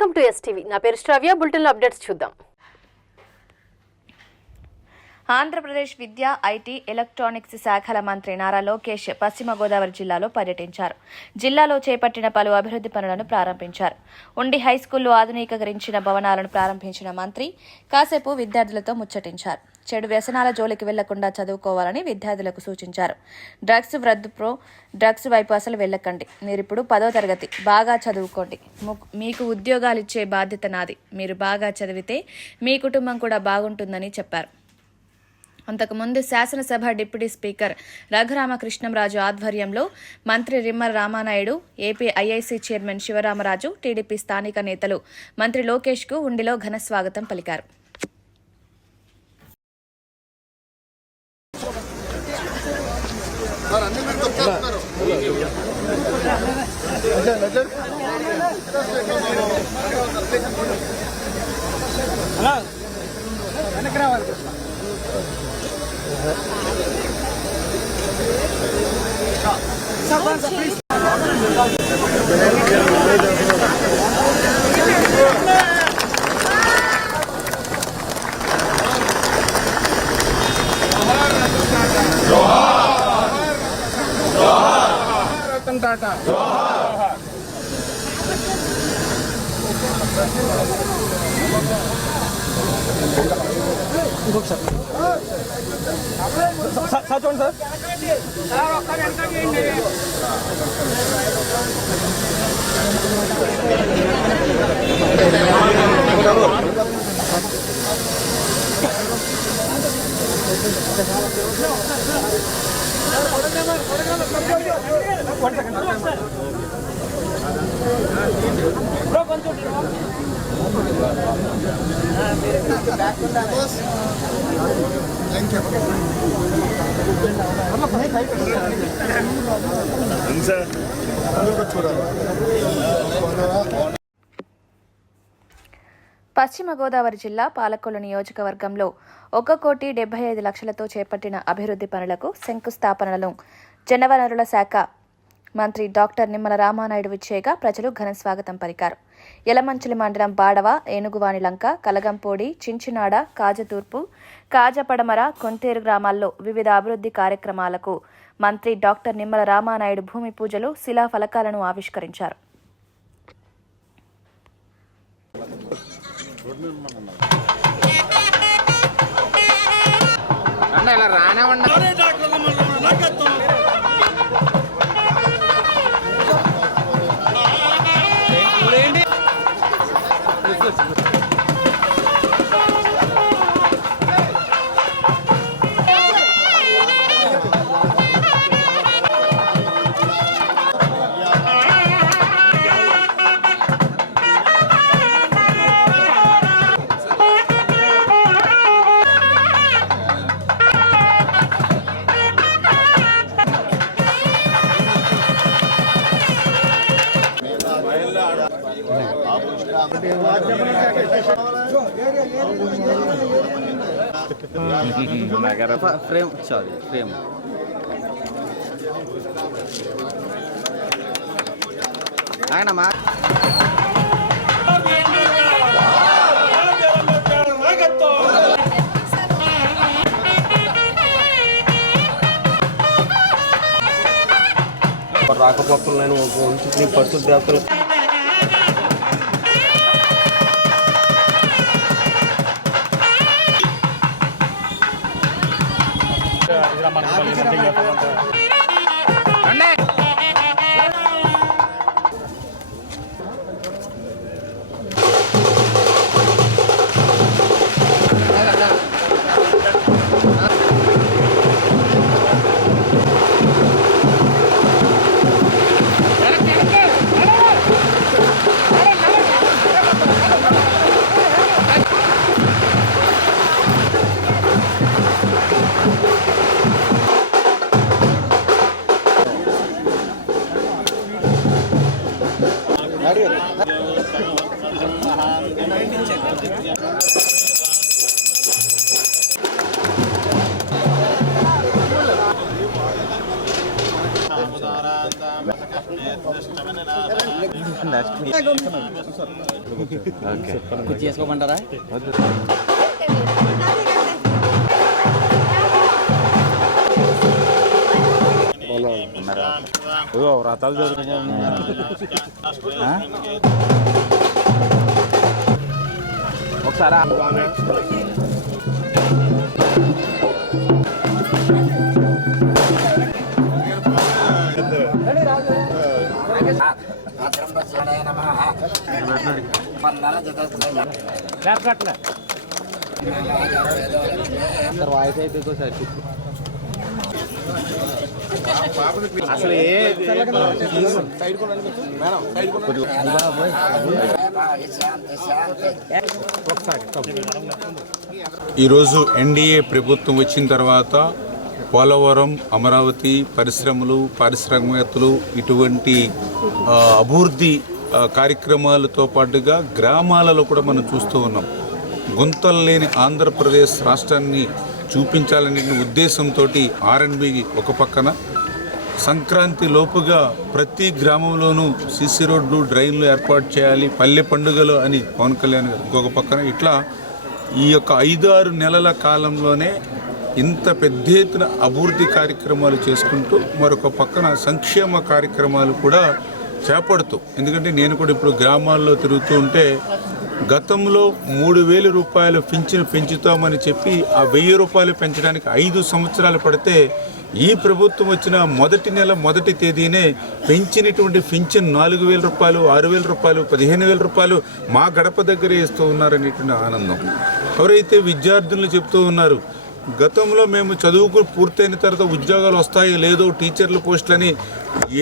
Welcome to STV. నా పేరు శ్రావ్య. బులెటిన్లో అప్డేట్స్ చూద్దాం. ఆంధ్రప్రదేశ్ విద్యా, ఐటీ, ఎలక్ట్రానిక్స్ శాఖల మంత్రి నారా లోకేష్ పశ్చిమ గోదావరి జిల్లాలో పర్యటించారు. జిల్లాలో చేపట్టిన పలు అభివృద్ధి పనులను ప్రారంభించారు. ఉండి హైస్కూల్లో ఆధునీకరించిన భవనాలను ప్రారంభించిన మంత్రి కాసేపు విద్యార్థులతో ముచ్చటించారు. చెడు వ్యసనాల జోలికి వెళ్లకుండా చదువుకోవాలని విద్యార్థులకు సూచించారు. డ్రగ్స్ వైపు అసలు వెళ్లకండి. మీరిప్పుడు 10వ తరగతి, బాగా చదువుకోండి. మీకు ఉద్యోగాలిచ్చే బాధ్యత నాది. మీరు బాగా చదివితే మీ కుటుంబం కూడా బాగుంటుందని చెప్పారు. అంతకుముందు శాసనసభ డిప్యూటీ స్పీకర్ రఘురామకృష్ణంరాజు ఆధ్వర్యంలో మంత్రి Nimmala Ramanaidu, AP IIC chairman Sivaramaraju, TDP స్థానిక నేతలు మంత్రి లోకేష్కు ఉండిలో ఘన స్వాగతం పలికారు. टाटा పశ్చిమ గోదావరి జిల్లా పాలకొల్లు నియోజకవర్గంలో 1,75,00,000తో చేపట్టిన అభివృద్ధి పనులకు శంకుస్థాపనలను జలవనరుల శాఖ మంత్రి డాక్టర్ నిమ్మల రామానాయుడు విచ్చేయగా ప్రజలు ఘన స్వాగతం పలికారు. యలమంచిలి మండలం బాడవ, ఏనుగువానిలంక, కలగంపోడి, చించినాడ, కాజతూర్పు, కాజపడమర, కొంతేరు గ్రామాల్లో వివిధ అభివృద్ధి కార్యక్రమాలకు మంత్రి డాక్టర్ నిమ్మల రామానాయుడు భూమి పూజలు, శిలాఫలకాలను ఆవిష్కరించారు. फ्रेम सॉरी फ्रेम आगनम्मा రాకపోకలు నేను ఉంచుకుని పరిశుద్ధ దేవతలు చేసుకోమంటారా? వ్రతాలు ఒకసారి వాయిస్ అయితే సార్ అసలు ఈరోజు ఎన్డీఏ ప్రభుత్వం వచ్చిన తర్వాత పోలవరం, అమరావతి, పరిశ్రమలు, పారిశ్రామికవేత్తలు ఇటువంటి అభివృద్ధి కార్యక్రమాలతో పాటుగా గ్రామాలలో కూడా మనం చూస్తూ ఉన్నాం. గుంతలు లేని ఆంధ్రప్రదేశ్ రాష్ట్రాన్ని చూపించాలనే ఉద్దేశంతో ఆర్ఎండ్బి ఒక పక్కన, సంక్రాంతి లోపుగా ప్రతి గ్రామంలోనూ సిసి రోడ్లు, డ్రైన్లు ఏర్పాటు చేయాలి, పల్లె పండుగలు అని పవన్ కళ్యాణ్ గారు ఇంకొక పక్కన, ఇట్లా ఈ యొక్క 5-6 నెలల కాలంలోనే ఇంత పెద్ద ఎత్తున అభివృద్ధి కార్యక్రమాలు చేసుకుంటూ మరొక పక్కన సంక్షేమ కార్యక్రమాలు కూడా చేపడుతూ, ఎందుకంటే నేను కూడా ఇప్పుడు గ్రామాల్లో తిరుగుతూ ఉంటే గతంలో 3,000 రూపాయలు పింఛను పెంచుతామని చెప్పి ఆ 1,000 రూపాయలు పెంచడానికి 5 సంవత్సరాలు పడితే ఈ ప్రభుత్వం వచ్చిన మొదటి నెల మొదటి తేదీనే పెంచినటువంటి పింఛన్ 4,000 రూపాయలు, 6,000 రూపాయలు, 15,000 రూపాయలు మా గడప దగ్గర ఇస్తూ ఉన్నారనేటువంటి ఆనందం. ఎవరైతే విద్యార్థులు చెప్తూ ఉన్నారు, గతంలో మేము చదువుకు పూర్తయిన తర్వాత ఉద్యోగాలు వస్తాయో లేదో టీచర్ల పోస్టులని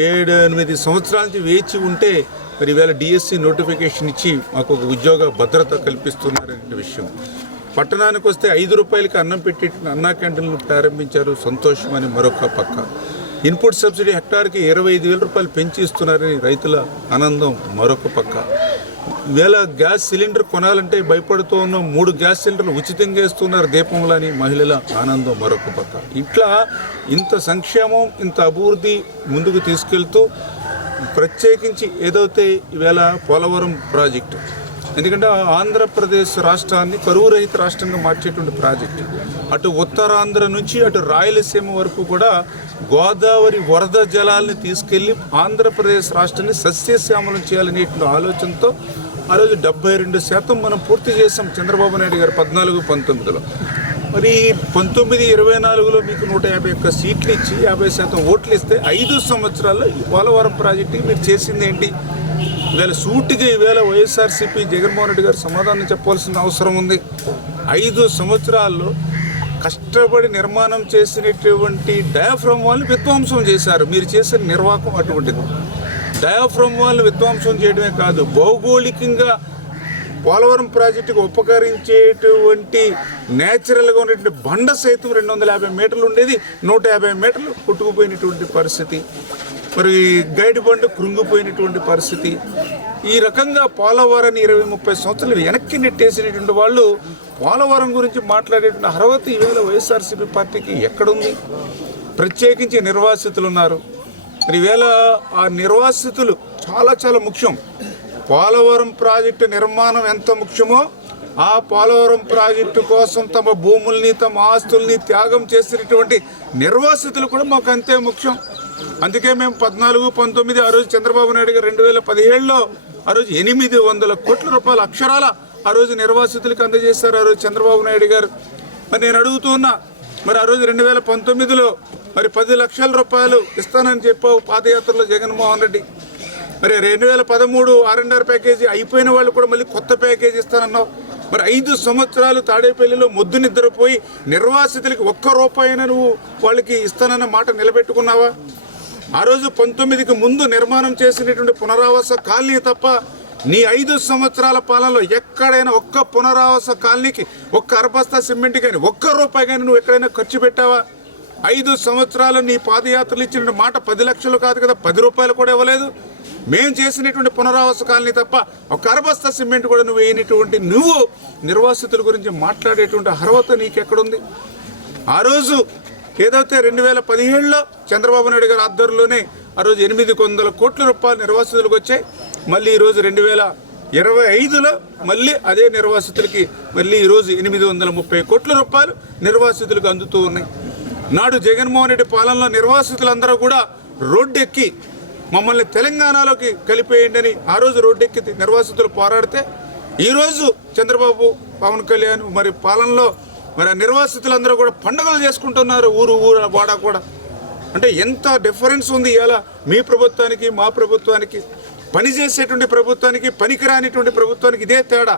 7-8 సంవత్సరాల నుంచి వేచి ఉంటే మరి ఈవేళ డిఎస్సి నోటిఫికేషన్ ఇచ్చి మాకు ఒక ఉద్యోగ భద్రత కల్పిస్తున్నారనే విషయం. పట్టణానికి వస్తే 5 రూపాయలకి అన్నం పెట్టి అన్నా క్యాంటీన్లు ప్రారంభించారు, సంతోషం అని మరొక పక్క. ఇన్పుట్ సబ్సిడీ హెక్టార్కి 25,000 రూపాయలు పెంచి ఇస్తున్నారని రైతుల ఆనందం మరొక పక్క. ఈవేళ గ్యాస్ సిలిండర్ కొనాలంటే భయపడుతూ ఉన్న 3 గ్యాస్ సిలిండర్లు ఉచితంగా ఇస్తున్నారు దీపంలో అని మహిళల ఆనందం మరొక పక్క. ఇట్లా ఇంత సంక్షేమం, ఇంత అభివృద్ధి ముందుకు తీసుకెళ్తూ ప్రత్యేకించి ఏదైతే ఈవేళ పోలవరం ప్రాజెక్టు, ఎందుకంటే ఆంధ్రప్రదేశ్ రాష్ట్రాన్ని కరువు రహిత రాష్ట్రంగా మార్చేటువంటి ప్రాజెక్టు, అటు ఉత్తరాంధ్ర నుంచి అటు రాయలసీమ వరకు కూడా గోదావరి వరద జలాల్ని తీసుకెళ్లి ఆంధ్రప్రదేశ్ రాష్ట్రాన్ని సస్యశ్యామలం చేయాలనేటువంటి ఆలోచనతో ఆ రోజు 72% మనం పూర్తి చేసాం చంద్రబాబు నాయుడు గారు 14-19లో. మరి 19-24లో మీకు 151 సీట్లు ఇచ్చి 50% ఓట్లు ఇస్తే 5 సంవత్సరాల్లో ఈ పోలవరం ప్రాజెక్టుకి మీరు చేసింది ఏంటి? ఈవేళ సూటిగా ఈవేళ వైఎస్ఆర్సీపీ జగన్మోహన్ రెడ్డి గారు సమాధానం చెప్పాల్సిన అవసరం ఉంది. 5 సంవత్సరాల్లో కష్టపడి నిర్మాణం చేసినటువంటి డయాఫ్రమ్ వాళ్ళని విధ్వంసం చేశారు. మీరు చేసిన నిర్వాహకం అటువంటిది. డయాఫ్రమ్ వాళ్ళని విధ్వంసం చేయడమే కాదు, భౌగోళికంగా పోలవరం ప్రాజెక్టుకు ఉపకరించేటువంటి న్యాచురల్గా ఉన్నటువంటి బండ సైతం 250 మీటర్లు ఉండేది, 150 మీటర్లు కొట్టుకుపోయినటువంటి పరిస్థితి. మరి గైడ్ బండ్ కృంగిపోయినటువంటి పరిస్థితి. ఈ రకంగా పోలవరాన్ని 20-30 సంవత్సరాలు వెనక్కి నెట్టేసినటువంటి వాళ్ళు పోలవరం గురించి మాట్లాడేటువంటి అర్హత ఈవేళ వైఎస్ఆర్సీపీ పార్టీకి ఎక్కడుంది? ప్రత్యేకించి నిర్వాసితులు ఉన్నారు. మరి ఈవేళ ఆ నిర్వాసితులు చాలా చాలా ముఖ్యం. పోలవరం ప్రాజెక్టు నిర్మాణం ఎంత ముఖ్యమో ఆ పోలవరం ప్రాజెక్టు కోసం తమ భూముల్ని, తమ ఆస్తుల్ని త్యాగం చేసినటువంటి నిర్వాసితులు కూడా మాకు అంతే ముఖ్యం. అందుకే మేము 14-19 ఆ రోజు చంద్రబాబు నాయుడు గారు 2017లో ఆ రోజు 800 కోట్ల రూపాయల అక్షరాల ఆ రోజు నిర్వాసితులకు అందజేశారు ఆ రోజు చంద్రబాబు నాయుడు గారు. మరి నేను అడుగుతున్నా, మరి ఆ రోజు 2019లో మరి 10 లక్షల రూపాయలు ఇస్తానని చెప్పావు పాదయాత్రలో జగన్మోహన్ రెడ్డి. మరి 2013 R&R ప్యాకేజీ అయిపోయిన వాళ్ళు కూడా మళ్ళీ కొత్త ప్యాకేజీ ఇస్తానన్నావు. మరి 5 సంవత్సరాలు తాడేపల్లిలో మొద్దు నిద్రపోయి నిర్వాసితులకి 1 రూపాయినా నువ్వు వాళ్ళకి ఇస్తానన్న మాట నిలబెట్టుకున్నావా? ఆ రోజు 19కి ముందు నిర్మాణం చేసినటువంటి పునరావాస కాలనీ తప్ప నీ 5 సంవత్సరాల పాలనలో ఎక్కడైనా ఒక్క పునరావాస కాలనీకి 1 అరబస్తా సిమెంట్ కానీ 1 రూపాయి కానీ నువ్వు ఎక్కడైనా ఖర్చు పెట్టావా? 5 సంవత్సరాలు నీ పాదయాత్రలు ఇచ్చిన మాట 10 లక్షలు కాదు కదా, 10 రూపాయలు కూడా ఇవ్వలేదు. మేము చేసినటువంటి పునరావాస కాలనీ తప్ప 1 అరబస్తా సిమెంట్ కూడా నువ్వు వేయనటువంటి నువ్వు నిర్వాసితుల గురించి మాట్లాడేటువంటి అర్హత నీకెక్కడుంది? ఆ రోజు ఏదైతే 2017లో చంద్రబాబు నాయుడు గారి ఆధ్వర్యంలోనే ఆ రోజు 800 కోట్ల రూపాయలు నిర్వాసితులకు వచ్చాయి. మళ్ళీ ఈరోజు 2025లో మళ్ళీ అదే నిర్వాసితులకి మళ్ళీ ఈరోజు 830 కోట్ల రూపాయలు నిర్వాసితులకు అందుతూ ఉన్నాయి. నాడు జగన్మోహన్ రెడ్డి పాలనలో నిర్వాసితులందరూ కూడా రోడ్డెక్కి మమ్మల్ని తెలంగాణలోకి కలిపేయండి అని ఆ రోజు రోడ్డెక్కి నిర్వాసితులు పోరాడితే ఈరోజు చంద్రబాబు పవన్ కళ్యాణ్ మరి పాలనలో మరి ఆ నిర్వాసితులందరూ కూడా పండుగలు చేసుకుంటున్నారు ఊరు వాడ కూడా. అంటే ఎంత డిఫరెన్స్ ఉంది ఇలా మీ ప్రభుత్వానికి మా ప్రభుత్వానికి. పనిచేసేటువంటి ప్రభుత్వానికి పనికిరానిటువంటి ప్రభుత్వానికి ఇదే తేడా.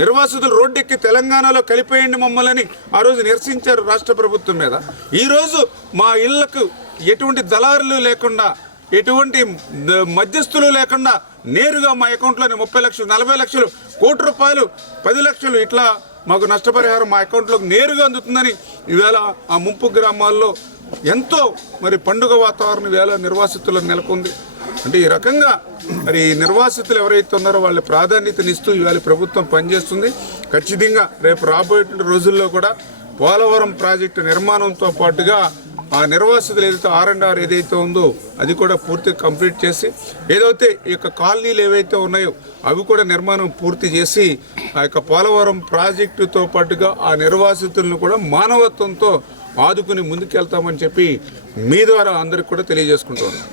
నిర్వాసితులు రోడ్డెక్కి తెలంగాణలో కలిపేయండి మమ్మల్ని ఆ రోజు నిరసించారు రాష్ట్ర ప్రభుత్వం మీద. ఈరోజు మా ఇళ్లకు ఎటువంటి దళారులు లేకుండా ఎటువంటి మధ్యస్థులు లేకుండా నేరుగా మా అకౌంట్లోని 30 లక్షలు 40 లక్షలు కోటి రూపాయలు 10 లక్షలు ఇట్లా మాకు నష్టపరిహారం మా అకౌంట్లోకి నేరుగా అందుతుందని ఈవేళ ఆ ముంపు గ్రామాల్లో ఎంతో మరి పండుగ వాతావరణం ఈవేళ నిర్వాసితులకు నెలకొంది. అంటే ఈ రకంగా మరి నిర్వాసితులు ఎవరైతే ఉన్నారో వాళ్ళ ప్రాధాన్యతనిస్తూ ఇవాళ ప్రభుత్వం పనిచేస్తుంది. ఖచ్చితంగా రేపు రాబోయే రోజుల్లో కూడా పోలవరం ప్రాజెక్టు నిర్మాణంతో పాటుగా ఆ నిర్వాసితులు ఏదైతే R&R ఏదైతే ఉందో అది కూడా పూర్తిగా కంప్లీట్ చేసి ఏదైతే ఈ యొక్క కాలనీలు ఏవైతే ఉన్నాయో అవి కూడా నిర్మాణం పూర్తి చేసి ఆ యొక్క పోలవరం ప్రాజెక్టుతో పాటుగా ఆ నిర్వాసితులను కూడా మానవత్వంతో ఆదుకుని ముందుకెళ్తామని చెప్పి మీ ద్వారా అందరికి కూడా తెలియజేసుకుంటున్నాను.